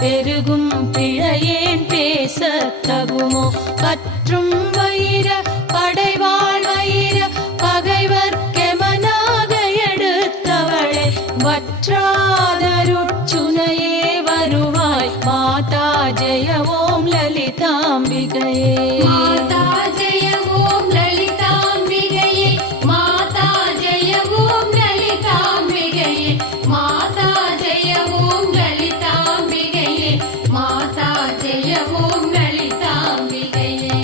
பெருகும் பிழையேன் பேச தகுமோ பற்றும் வயிர படைவாள் வயிர பகைவர் கெமனாக எடுத்தவளே வற்றாதருச்சுனையே வருவாய் மாதா ஜெய ஓம் லலிதாம்பிகையே மாதா ஜெய ஓம் லலிதாம்பிகையே மாதா ஜெய ஓம் லலிதாம்பிகையே மாதா ஜெய ஓம் லலிதாம்பிகையே மாதா ஜெய ஓம் லலிதாம்பிகையே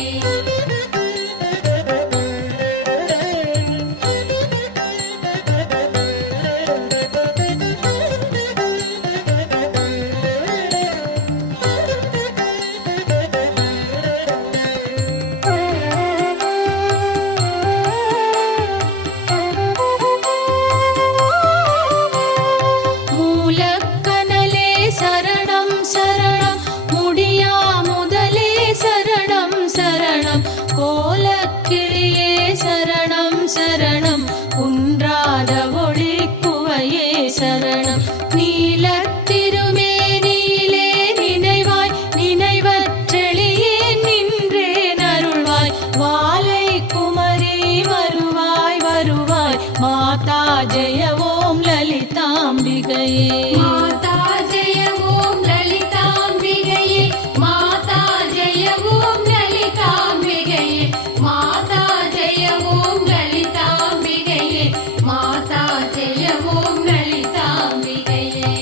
மூலக்கனலே சரணம் சரணம் முடியா முதலே சரணம் சரணம் கோலக்கிளியே சரணம் சரணம் குன்றாத ஒளி குவையே சரணம் நீலத்திருமேனியிலே நினைவாய் நினைவற்றெளியே நின்றே நருள்வாய் வாலை குமரி வருவாய் வருவாய் மாதா ஜெய ஓம் லலிதாம்பிகையே மாதா ஜெய ஓம் லலிதாம்பிகையே மாதா ஜெய ஓம் லலிதாம்பிகையே மாதா ஜெய ஓம் லலிதாம்பிகையே மாதா ஜெய ஓம் லலிதாம்பிகையே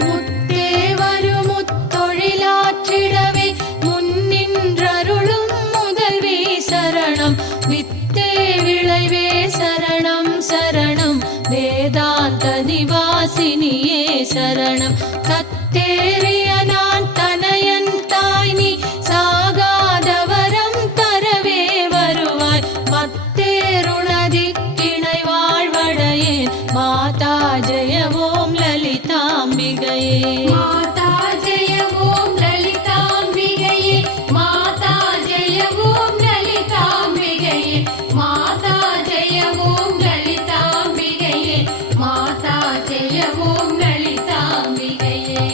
முத்தே வருமுத்தொழிலாற்றிடவே முன்னின்றருளும் முதல்வி சரணம் வித்தே விளைவே சரணம் சரணம் வேதாந்த நிவாசினியே சரணம் தத்தேறிய நான் தனையன் தாய் நீ சாகாதவரம் தரவே வருவாய் மத்தேருளதி கிணை வாழ்வடையேன் மாதா ஜெய ஓம் லலிதாம்பிகையே மாதா ஜெய ஓம் லலிதாம்பிகையே மாதா ஜெய ஓம் லலிதாம்பிகையே மாதா ஜெய ஓம் லலிதாம்பிகையே மாதா ஜெய ஓம் லலிதாம்பிகையே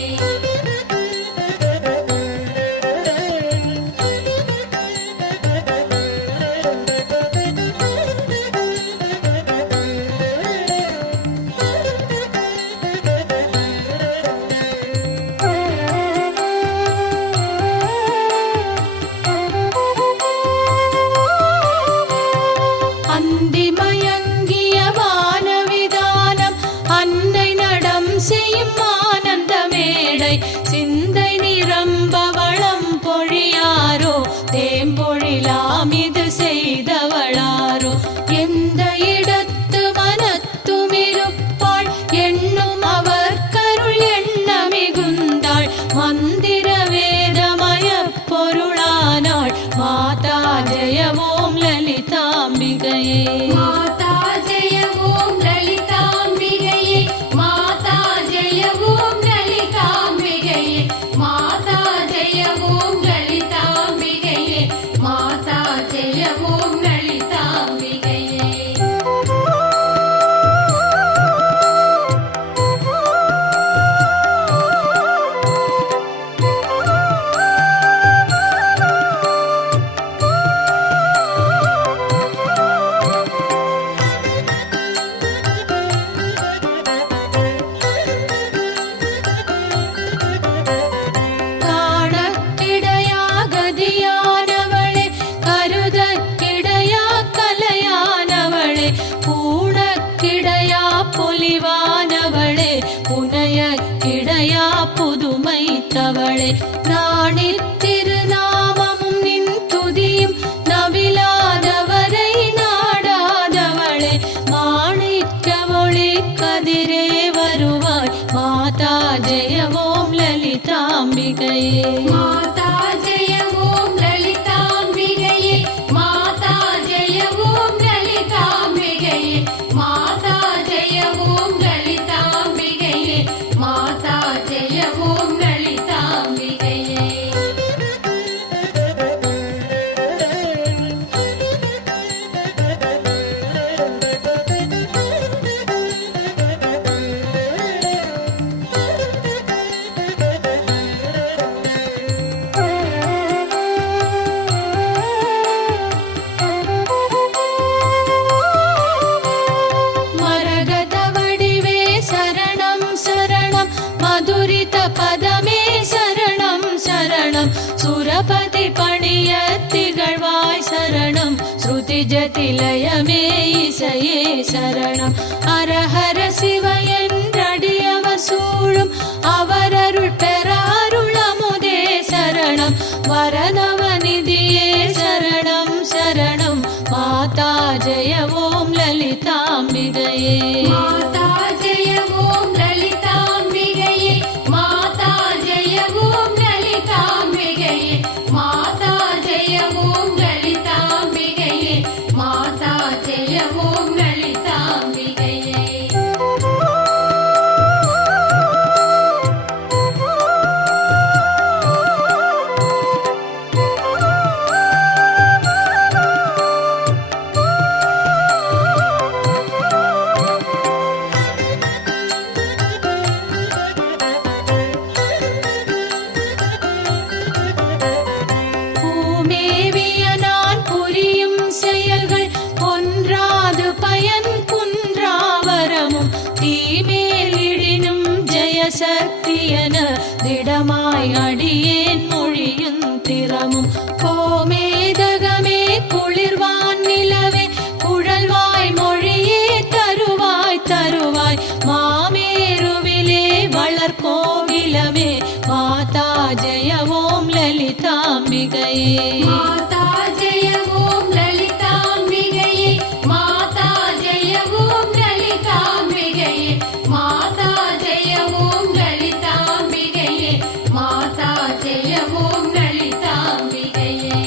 அந்திமயங்கிய வானவிதானம் அன்னை நடம் செய்யும் ஆனந்த மேடை சிந்தை நிரம்ப வளம் பொழியாரோ தேம்பொழிலாம் இது செய்தவளாரோ எந்த இடத்து மனத்துமிருப்பாள் எண்ணும் அவர் கருள் எண்ண மிகுந்தாள் மந்திர வேதமய பொருளானாள் மாதா ஜெய ஓம் லலிதாம்பிகையே மாதா ஜெய ஓம் லலிதாம்பிகையே மாதா ஜெய ஓம் லலிதாம்பிகையே மாதா ஜெய ஓம் லலிதாம்பிகையே மாதா ஜெய ஓம் லலிதாம்பிகையே காணக்கிடையாகதியானவளே கருதக்கிடையா கலையானவளே பூணக்கிடையா பொலிவானவளே புனையக்கிடையா புதுமைத்தவளே ராணி திருநாமமும் நின் துதியும் நவிலாதவரை நாடாதவளே மாணிக்க ஒளி கதிரே வருவாய் மாதா ஜெய ஓம் லலிதாம்பிகையே மாதா ஜெய ஓம் லலிதாம்பிகையே மாதா ஜெய ஓம் லலிதா லலிதாம்பிகையே மாதா ஜெய ஓம் லலிதாம்பிகையே மாதா ஜெய ஓம் லலிதாம்பிகையே மரகத வடிவே சரணம் சரணம் மதுரித பதமே சரணம் சரணம் சுரபதி பணிய திகழ்வாய் சரணம் ஸ்ருதி ஜதிலயமே இசையே சரணம் அரஹர சிவ என்றடியவர் சூழும் அவரருள் பெற அருளமுதே சரணம் வரதவநிதியே சரணம் சரணம் மாதா ஜெய ஓம் லலிதாம்பிகையே மாதா ஜெய ஓம் லலிதாம்பிகையே மாதா ஜெய ஓம் லலிதாம்பிகையே மாதா ஜெய ஓம் லலிதாம்பிகையே மாதா ஜெய ஓம் லலிதாம்பிகையே பூமேவிய நான் புரியும் செயல்கள் ஒன்றாது பயன் குன்றாவரமும் தீமேலிடினும் ஜெயசக்தியன திடமாய் அடியேன் மொழியும் திறமும் கோமேதகமே குளிர்வான் நிலவே குழல்வாய் மொழியே தருவாய் தருவாய் மாமேருவிலே வளர்கோவிலமே மாதா ஜெய ஓம் லலிதாம்பிகையே மாதா ஜெய ஓம் லலிதாம்பிகையே மாதா ஜெய ஓம் லலிதாம்பிகையே மாதா ஜெய ஓம் லலிதாம்பிகையே மாதா ஜெய ஓம் லலிதாம்பிகையே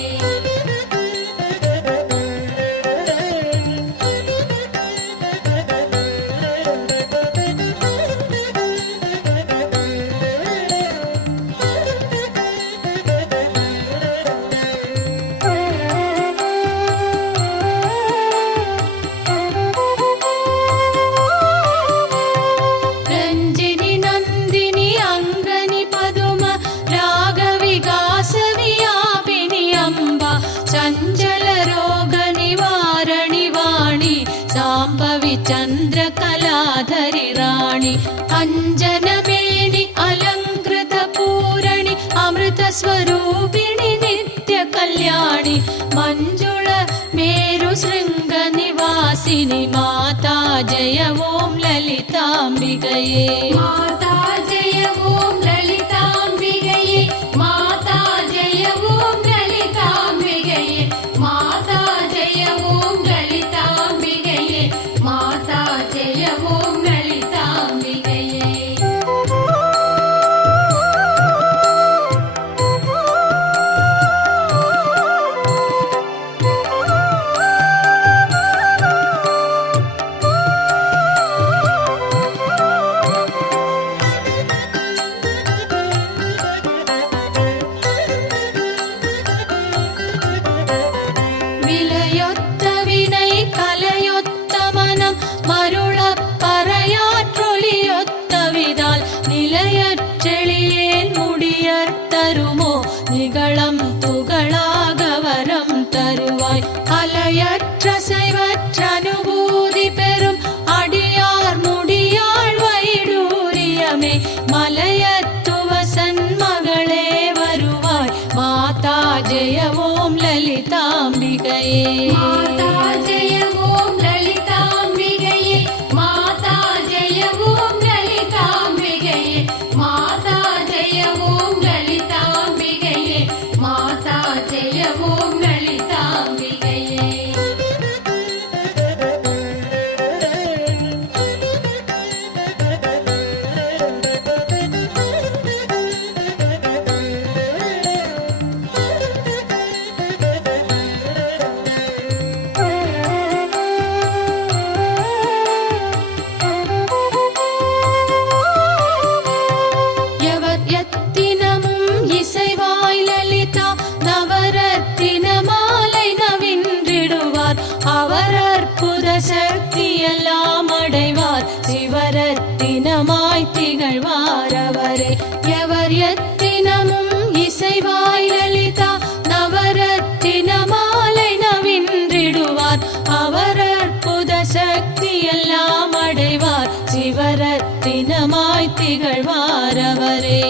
ரஞ்சினி நந்தினி அங்கனி பதும ராகவிகாச வியாபினி அம்பா சஞ்சல ரோக நிவாரணி வாணி சாம்பவி சந்திர கலாதரி ராணி அஞ்சனமேனி அலங்கிருத பூரணி அமிர்த ஸ்வரூபிணி நித்ய கல்யாணி மஞ்சுள மேரு சிருங்க நிவாசினி மாதா ஜெய ஓம் லலிதாம்பிகையே மாதா ஜெய ஓம் லலிதாம்பிகையே மாதா ஜெய ஓம் லலிதாம்பிகையே மாதா ஜெய ஓம் லலிதாம்பிகையே மாதா ஜெய ஓம் லலிதாம்பிகையே திகழ்வாரவரே எவர் எத்தினமும் இசைவாய் லலிதா நவரத்தின மாலை நவின்றிடுவார் அவர் அற்புத சக்தி எல்லாம் அடைவார் சிவரத்தினமாய் திகழ்வாரவரே